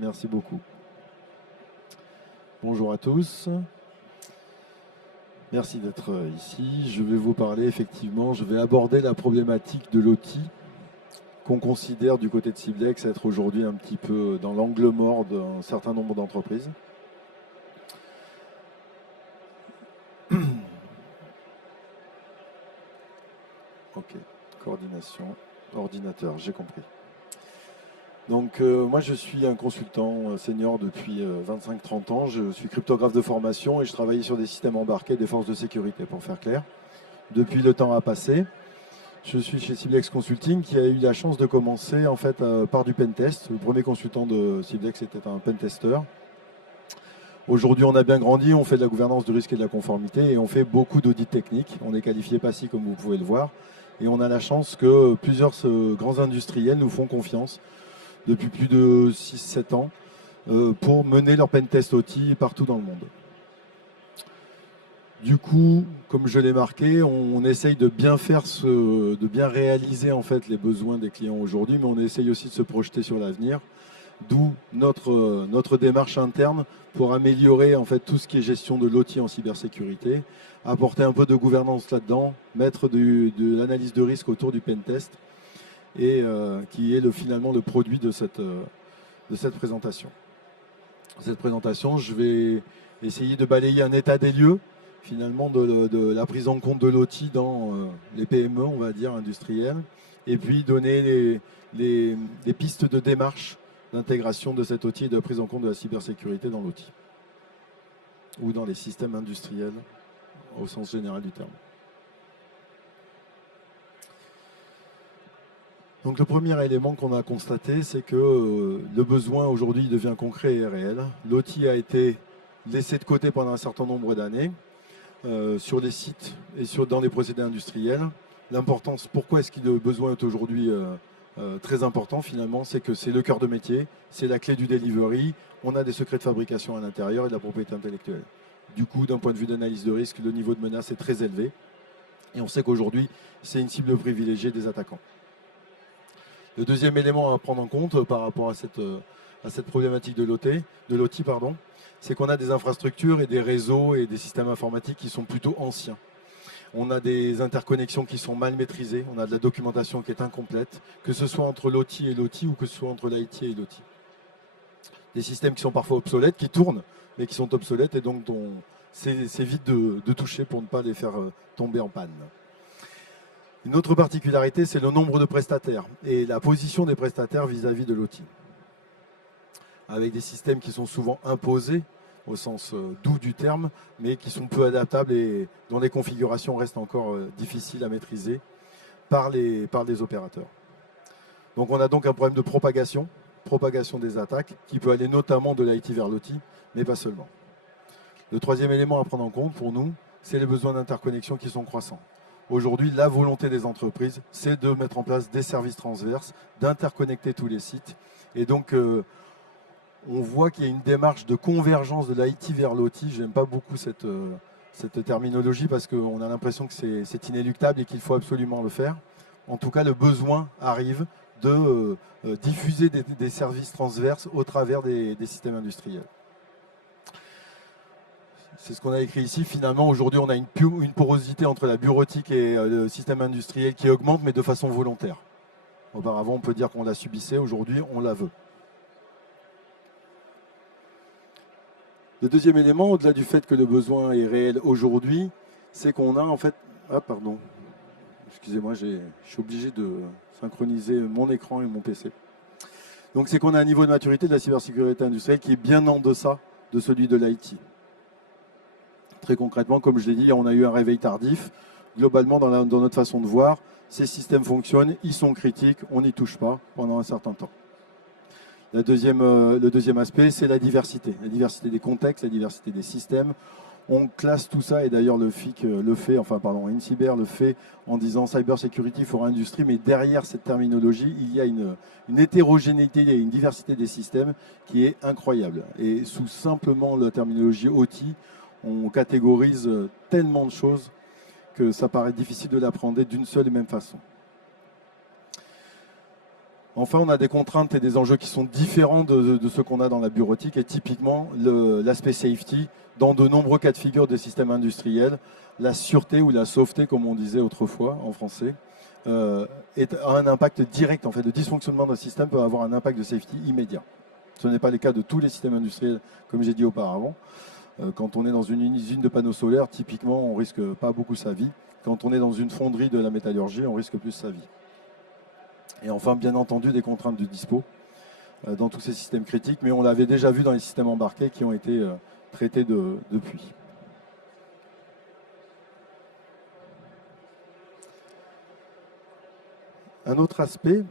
Merci beaucoup. Bonjour à tous. Merci d'être ici. Je vais vous parler effectivement, je vais aborder la problématique de l'OT qu'on considère du côté de Siblex être aujourd'hui un petit peu dans l'angle mort d'un certain nombre d'entreprises. Ok, coordination, ordinateur, j'ai compris. Donc moi je suis un consultant senior depuis 25-30 ans, je suis cryptographe de formation et je travaillais sur des systèmes embarqués des forces de sécurité pour faire clair. Depuis le temps a passé, je suis chez Siblex Consulting qui a eu la chance de commencer en fait par du pentest. Le premier consultant de Siblex était un pentester. Aujourd'hui on a bien grandi, on fait de la gouvernance du risque et de la conformité et on fait beaucoup d'audits techniques. On est qualifié PASI comme vous pouvez le voir et on a la chance que plusieurs grands industriels nous font confiance depuis plus de 6-7 ans pour mener leur pentest OT partout dans le monde. Du coup, comme je l'ai marqué, on essaye de bien faire, de bien réaliser en fait les besoins des clients aujourd'hui, mais on essaye aussi de se projeter sur l'avenir. D'où notre démarche interne pour améliorer en fait tout ce qui est gestion de l'OT en cybersécurité, apporter un peu de gouvernance là-dedans, mettre de l'analyse de risque autour du pentest et qui est finalement le produit de cette présentation. Cette présentation, je vais essayer de balayer un état des lieux finalement de la prise en compte de l'OT dans les PME, on va dire, industrielles, et puis donner les pistes de démarche d'intégration de cet OT et de prise en compte de la cybersécurité dans l'OT ou dans les systèmes industriels au sens général du terme. Donc le premier élément qu'on a constaté, c'est que le besoin aujourd'hui devient concret et réel. L'OT a été laissé de côté pendant un certain nombre d'années sur les sites et dans les procédés industriels. L'importance, pourquoi est-ce que le besoin est aujourd'hui très important finalement, c'est que c'est le cœur de métier, c'est la clé du delivery, on a des secrets de fabrication à l'intérieur et de la propriété intellectuelle. Du coup, d'un point de vue d'analyse de risque, le niveau de menace est très élevé et on sait qu'aujourd'hui, c'est une cible privilégiée des attaquants. Le deuxième élément à prendre en compte par rapport à cette problématique de l'OT, c'est qu'on a des infrastructures et des réseaux et des systèmes informatiques qui sont plutôt anciens. On a des interconnexions qui sont mal maîtrisées, on a de la documentation qui est incomplète, que ce soit entre l'OT et l'OT ou que ce soit entre l'IT et l'OT. Des systèmes qui sont parfois obsolètes, qui tournent, mais qui sont obsolètes et donc c'est vite de toucher pour ne pas les faire tomber en panne. Une autre particularité, c'est le nombre de prestataires et la position des prestataires vis-à-vis de l'OT. Avec des systèmes qui sont souvent imposés, au sens doux du terme, mais qui sont peu adaptables et dont les configurations restent encore difficiles à maîtriser par les opérateurs. Donc on a donc un problème de propagation des attaques, qui peut aller notamment de l'IT vers l'OT, mais pas seulement. Le troisième élément à prendre en compte pour nous, c'est les besoins d'interconnexion qui sont croissants. Aujourd'hui, la volonté des entreprises, c'est de mettre en place des services transverses, d'interconnecter tous les sites. Et donc, on voit qu'il y a une démarche de convergence de l'IT vers l'OT. Je n'aime pas beaucoup cette terminologie parce qu'on a l'impression que c'est inéluctable et qu'il faut absolument le faire. En tout cas, le besoin arrive de diffuser des services transverses au travers des systèmes industriels. C'est ce qu'on a écrit ici. Finalement, aujourd'hui, on a une porosité entre la bureautique et le système industriel qui augmente, mais de façon volontaire. Auparavant, on peut dire qu'on la subissait. Aujourd'hui, on la veut. Le deuxième élément, au-delà du fait que le besoin est réel aujourd'hui, c'est qu'on a en fait... Ah, pardon. Excusez-moi, je suis obligé de synchroniser mon écran et mon PC. Donc, c'est qu'on a un niveau de maturité de la cybersécurité industrielle qui est bien en deçà de celui de l'IT. Très concrètement, comme je l'ai dit, on a eu un réveil tardif. Globalement, dans notre façon de voir, ces systèmes fonctionnent, ils sont critiques, on n'y touche pas pendant un certain temps. Le deuxième aspect, c'est la diversité des contextes, la diversité des systèmes. On classe tout ça, et d'ailleurs le FIC le fait, InCyber le fait en disant Cyber Security for Industry, mais derrière cette terminologie, il y a une hétérogénéité et une diversité des systèmes qui est incroyable. Et sous simplement la terminologie OT, on catégorise tellement de choses que ça paraît difficile de l'appréhender d'une seule et même façon. Enfin, on a des contraintes et des enjeux qui sont différents de ceux qu'on a dans la bureautique, et typiquement l'aspect safety, dans de nombreux cas de figure des systèmes industriels, la sûreté ou la sauveté, comme on disait autrefois en français, a un impact direct. En fait, le dysfonctionnement d'un système peut avoir un impact de safety immédiat. Ce n'est pas le cas de tous les systèmes industriels, comme j'ai dit auparavant. Quand on est dans une usine de panneaux solaires, typiquement, on risque pas beaucoup sa vie. Quand on est dans une fonderie de la métallurgie, on risque plus sa vie. Et enfin, bien entendu, des contraintes de dispo dans tous ces systèmes critiques, mais on l'avait déjà vu dans les systèmes embarqués qui ont été traités depuis. Un autre aspect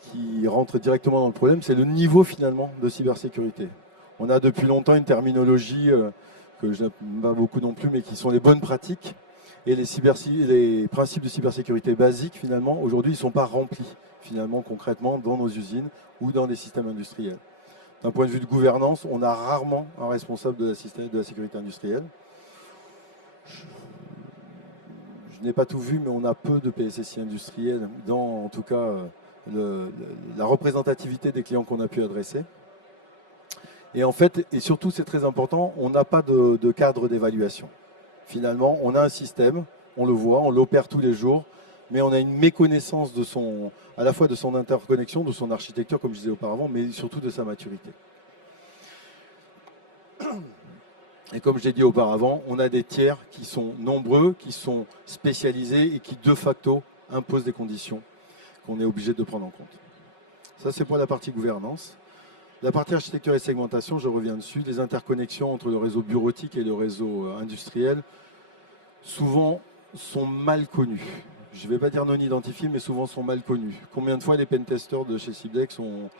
qui rentre directement dans le problème, c'est le niveau finalement de cybersécurité. On a depuis longtemps une terminologie que je n'aime pas beaucoup non plus, mais qui sont les bonnes pratiques. Et les principes de cybersécurité basiques, finalement, aujourd'hui, ils ne sont pas remplis, finalement, concrètement, dans nos usines ou dans les systèmes industriels. D'un point de vue de gouvernance, on a rarement un responsable de la sécurité industrielle. Je n'ai pas tout vu, mais on a peu de PSSI industriels dans, en tout cas, la représentativité des clients qu'on a pu adresser. Et en fait, et surtout, c'est très important, on n'a pas de cadre d'évaluation. Finalement, on a un système, on le voit, on l'opère tous les jours, mais on a une méconnaissance à la fois de son interconnexion, de son architecture, comme je disais auparavant, mais surtout de sa maturité. Et comme je l'ai dit auparavant, on a des tiers qui sont nombreux, qui sont spécialisés et qui de facto imposent des conditions qu'on est obligé de prendre en compte. Ça, c'est pour la partie gouvernance. La partie architecture et segmentation, je reviens dessus. Les interconnexions entre le réseau bureautique et le réseau industriel, souvent, sont mal connues. Je ne vais pas dire non identifiées, mais souvent sont mal connues. Combien de fois les pentesters de chez Cybdex ont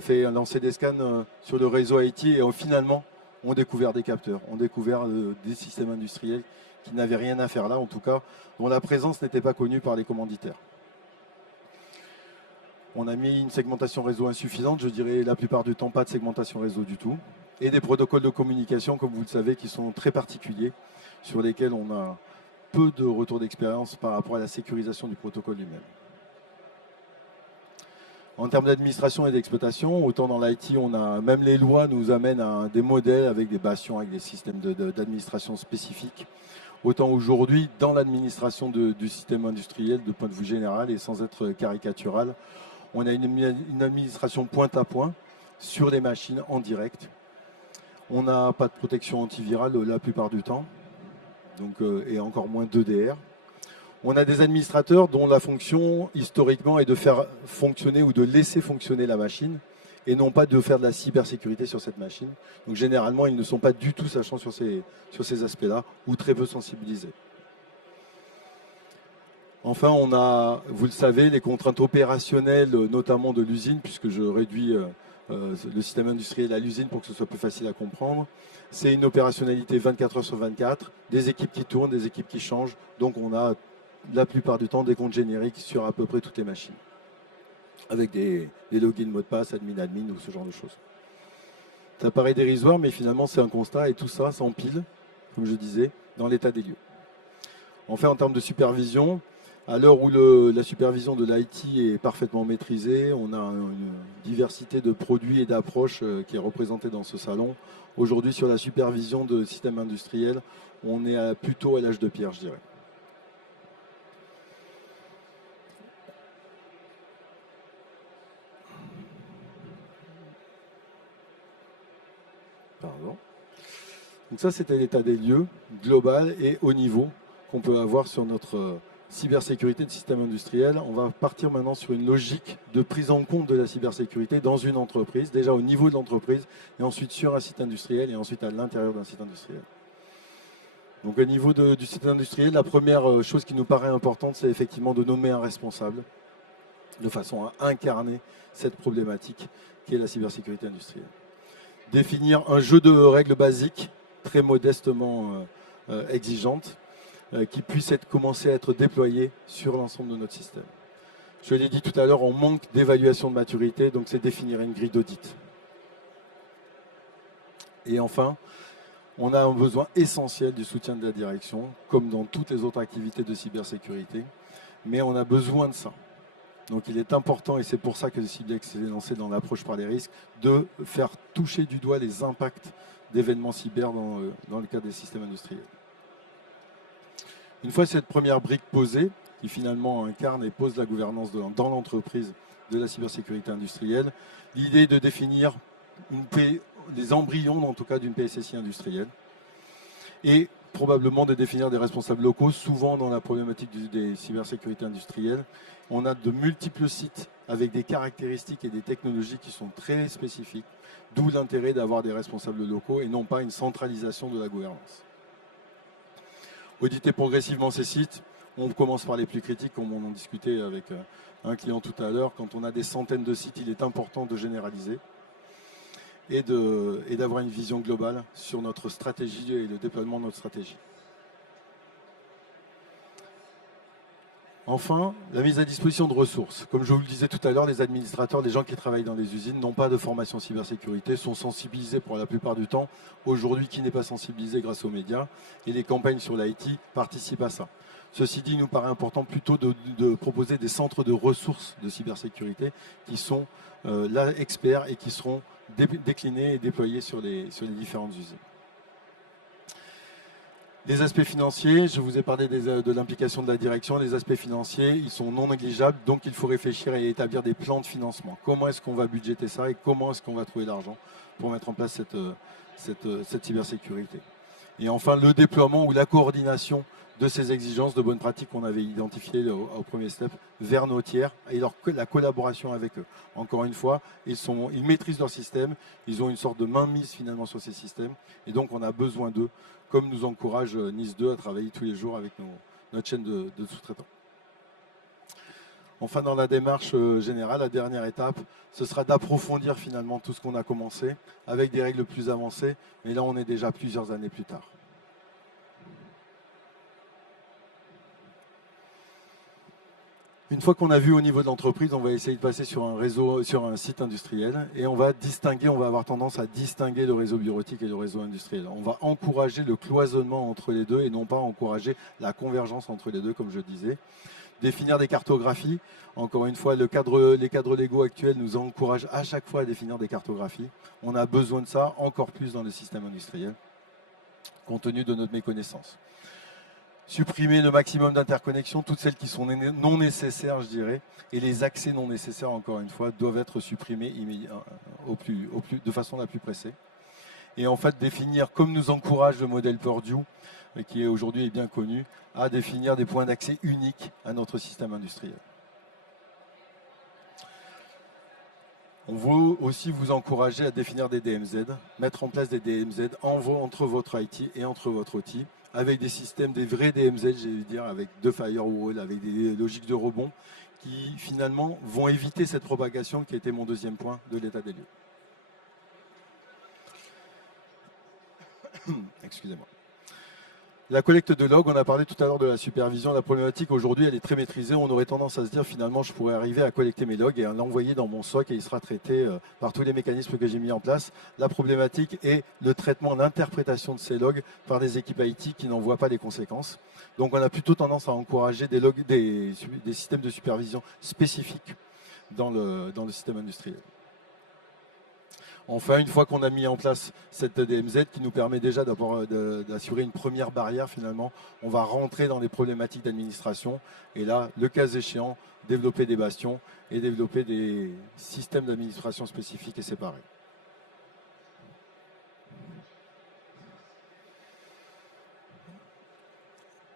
fait lancer des scans sur le réseau IT et finalement ont découvert des capteurs, ont découvert des systèmes industriels qui n'avaient rien à faire là, en tout cas, dont la présence n'était pas connue par les commanditaires. On a mis une segmentation réseau insuffisante, je dirais la plupart du temps pas de segmentation réseau du tout. Et des protocoles de communication, comme vous le savez, qui sont très particuliers, sur lesquels on a peu de retour d'expérience par rapport à la sécurisation du protocole lui-même. En termes d'administration et d'exploitation, autant dans l'IT, même les lois nous amènent à des modèles avec des bastions, avec des systèmes d'administration spécifiques. Autant aujourd'hui, dans l'administration du système industriel, de point de vue général et sans être caricatural, on a une administration point à point sur les machines en direct. On n'a pas de protection antivirale la plupart du temps, donc, et encore moins d'EDR. On a des administrateurs dont la fonction, historiquement, est de faire fonctionner ou de laisser fonctionner la machine et non pas de faire de la cybersécurité sur cette machine. Donc généralement, ils ne sont pas du tout sachants sur ces aspects-là ou très peu sensibilisés. Enfin, on a, vous le savez, les contraintes opérationnelles, notamment de l'usine, puisque je réduis le système industriel à l'usine pour que ce soit plus facile à comprendre. C'est une opérationnalité 24 heures sur 24, des équipes qui tournent, des équipes qui changent. Donc on a la plupart du temps des comptes génériques sur à peu près toutes les machines, avec des logins, mots de passe, admin ou ce genre de choses. Ça paraît dérisoire, mais finalement c'est un constat et tout ça s'empile, comme je disais, dans l'état des lieux. Enfin, en termes de supervision, à l'heure où la supervision de l'IT est parfaitement maîtrisée, on a une diversité de produits et d'approches qui est représentée dans ce salon. Aujourd'hui, sur la supervision de systèmes industriels, on est plutôt à l'âge de pierre, je dirais. Pardon. Donc ça, c'était l'état des lieux global et haut niveau qu'on peut avoir sur notre cybersécurité de système industriel. On va partir maintenant sur une logique de prise en compte de la cybersécurité dans une entreprise, déjà au niveau de l'entreprise, et ensuite sur un site industriel, et ensuite à l'intérieur d'un site industriel. Donc au niveau du site industriel, la première chose qui nous paraît importante, c'est effectivement de nommer un responsable, de façon à incarner cette problématique qui est la cybersécurité industrielle. Définir un jeu de règles basiques, très modestement exigeantes, qui puisse commencer à être déployé sur l'ensemble de notre système. Je l'ai dit tout à l'heure, on manque d'évaluation de maturité, donc c'est définir une grille d'audit. Et enfin, on a un besoin essentiel du soutien de la direction, comme dans toutes les autres activités de cybersécurité, mais on a besoin de ça. Donc il est important, et c'est pour ça que Ciblex s'est lancé dans l'approche par les risques, de faire toucher du doigt les impacts d'événements cyber dans le cadre des systèmes industriels. Une fois cette première brique posée, qui finalement incarne et pose la gouvernance dans l'entreprise de la cybersécurité industrielle, l'idée est de définir les embryons, en tout cas, d'une PSSI industrielle, et probablement de définir des responsables locaux. Souvent, dans la problématique des cybersécurités industrielles, on a de multiples sites avec des caractéristiques et des technologies qui sont très spécifiques, d'où l'intérêt d'avoir des responsables locaux et non pas une centralisation de la gouvernance. Auditer progressivement ces sites, on commence par les plus critiques, comme on en discutait avec un client tout à l'heure. Quand on a des centaines de sites, il est important de généraliser et d'avoir une vision globale sur notre stratégie et le déploiement de notre stratégie. Enfin, la mise à disposition de ressources. Comme je vous le disais tout à l'heure, les administrateurs, les gens qui travaillent dans les usines n'ont pas de formation cybersécurité, sont sensibilisés pour la plupart du temps. Aujourd'hui, qui n'est pas sensibilisé grâce aux médias? Et les campagnes sur l'IT participent à ça. Ceci dit, il nous paraît important plutôt de proposer des centres de ressources de cybersécurité qui sont là experts et qui seront déclinés et déployés sur les différentes usines. Les aspects financiers, je vous ai parlé de l'implication de la direction. Les aspects financiers, ils sont non négligeables, donc il faut réfléchir et établir des plans de financement. Comment est-ce qu'on va budgéter ça et comment est-ce qu'on va trouver l'argent pour mettre en place cette cybersécurité. Et enfin, le déploiement ou la coordination de ces exigences de bonnes pratiques qu'on avait identifiées au premier step vers nos tiers et la collaboration avec eux. Encore une fois, ils maîtrisent leur système, ils ont une sorte de mainmise finalement sur ces systèmes et donc on a besoin d'eux, comme nous encourage NIS 2 à travailler tous les jours avec notre chaîne de sous-traitants. Enfin, dans la démarche générale, la dernière étape, ce sera d'approfondir finalement tout ce qu'on a commencé avec des règles plus avancées, mais là on est déjà plusieurs années plus tard. Une fois qu'on a vu au niveau de l'entreprise, on va essayer de passer sur un réseau, sur un site industriel et on va avoir tendance à distinguer le réseau bureautique et le réseau industriel. On va encourager le cloisonnement entre les deux et non pas encourager la convergence entre les deux, comme je disais. Définir des cartographies. Encore une fois, les cadres légaux actuels nous encouragent à chaque fois à définir des cartographies. On a besoin de ça encore plus dans le système industriel, compte tenu de notre méconnaissance. Supprimer le maximum d'interconnexions, toutes celles qui sont non nécessaires, je dirais, et les accès non nécessaires, encore une fois, doivent être supprimés de façon la plus pressée. Et en fait, définir, comme nous encourage le modèle Purdue, qui aujourd'hui est bien connu, à définir des points d'accès uniques à notre système industriel. On veut aussi vous encourager à définir des DMZ, mettre en place des DMZ entre votre IT et entre votre outil, avec des systèmes, des vrais DMZ, j'allais dire, avec deux firewalls, avec des logiques de rebond, qui finalement vont éviter cette propagation qui était mon deuxième point de l'état des lieux. Excusez-moi. La collecte de logs, on a parlé tout à l'heure de la supervision. La problématique aujourd'hui, elle est très maîtrisée. On aurait tendance à se dire finalement, je pourrais arriver à collecter mes logs et à l'envoyer dans mon SOC et il sera traité par tous les mécanismes que j'ai mis en place. La problématique est le traitement, l'interprétation de ces logs par des équipes IT qui n'en voient pas les conséquences. Donc on a plutôt tendance à encourager des systèmes de supervision spécifiques dans le système industriel. Enfin, une fois qu'on a mis en place cette DMZ qui nous permet déjà d'assurer une première barrière finalement, on va rentrer dans les problématiques d'administration et là, le cas échéant, développer des bastions et développer des systèmes d'administration spécifiques et séparés.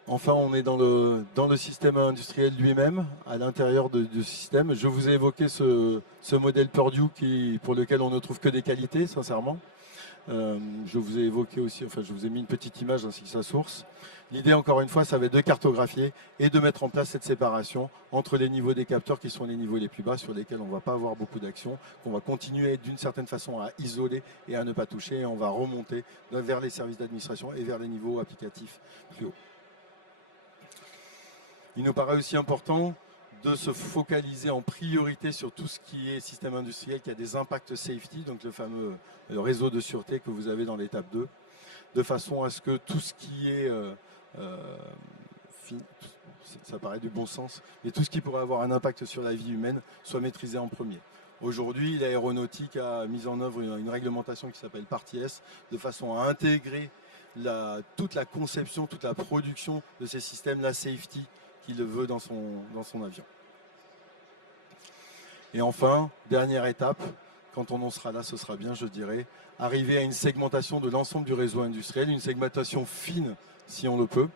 Enfin, on est dans le système industriel lui-même, à l'intérieur du système. Je vous ai évoqué ce modèle Purdue pour lequel on ne trouve que des qualités, sincèrement. Je vous ai évoqué aussi, enfin je vous ai mis une petite image ainsi que sa source. L'idée, encore une fois, ça va être de cartographier et de mettre en place cette séparation entre les niveaux des capteurs qui sont les niveaux les plus bas sur lesquels on ne va pas avoir beaucoup d'actions, qu'on va continuer d'une certaine façon à isoler et à ne pas toucher. Et on va remonter vers les services d'administration et vers les niveaux applicatifs plus hauts. Il nous paraît aussi important de se focaliser en priorité sur tout ce qui est système industriel qui a des impacts safety, donc le fameux réseau de sûreté que vous avez dans l'étape 2, de façon à ce que tout ce qui est ça paraît du bon sens, mais tout ce qui pourrait avoir un impact sur la vie humaine soit maîtrisé en premier. Aujourd'hui, l'aéronautique a mis en œuvre une réglementation qui s'appelle Partie S, de façon à intégrer toute la conception, toute la production de ces systèmes, la safety qu'il veut dans son avion. Et enfin, dernière étape, quand on en sera là, ce sera bien, je dirais, arriver à une segmentation de l'ensemble du réseau industriel, une segmentation fine, si on le peut,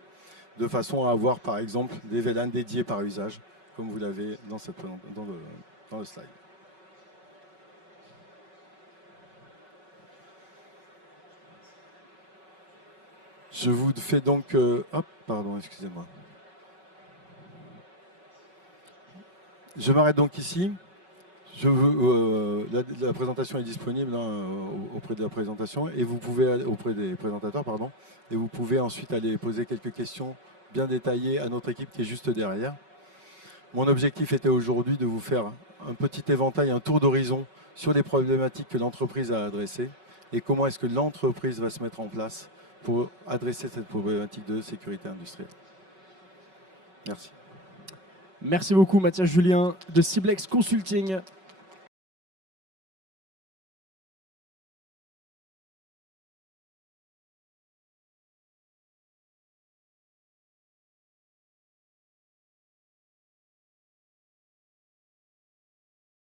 de façon à avoir, par exemple, des VLAN dédiés par usage, comme vous l'avez dans le slide. Je vous fais donc... hop, pardon, excusez-moi. Je m'arrête donc ici. La présentation est disponible auprès de la présentation et vous pouvez auprès des présentateurs, pardon, et vous pouvez ensuite aller poser quelques questions bien détaillées à notre équipe qui est juste derrière. Mon objectif était aujourd'hui de vous faire un petit éventail, un tour d'horizon sur les problématiques que l'entreprise a adressées et comment est-ce que l'entreprise va se mettre en place pour adresser cette problématique de sécurité industrielle. Merci. Merci beaucoup Mathias Julien de Ciblex Consulting.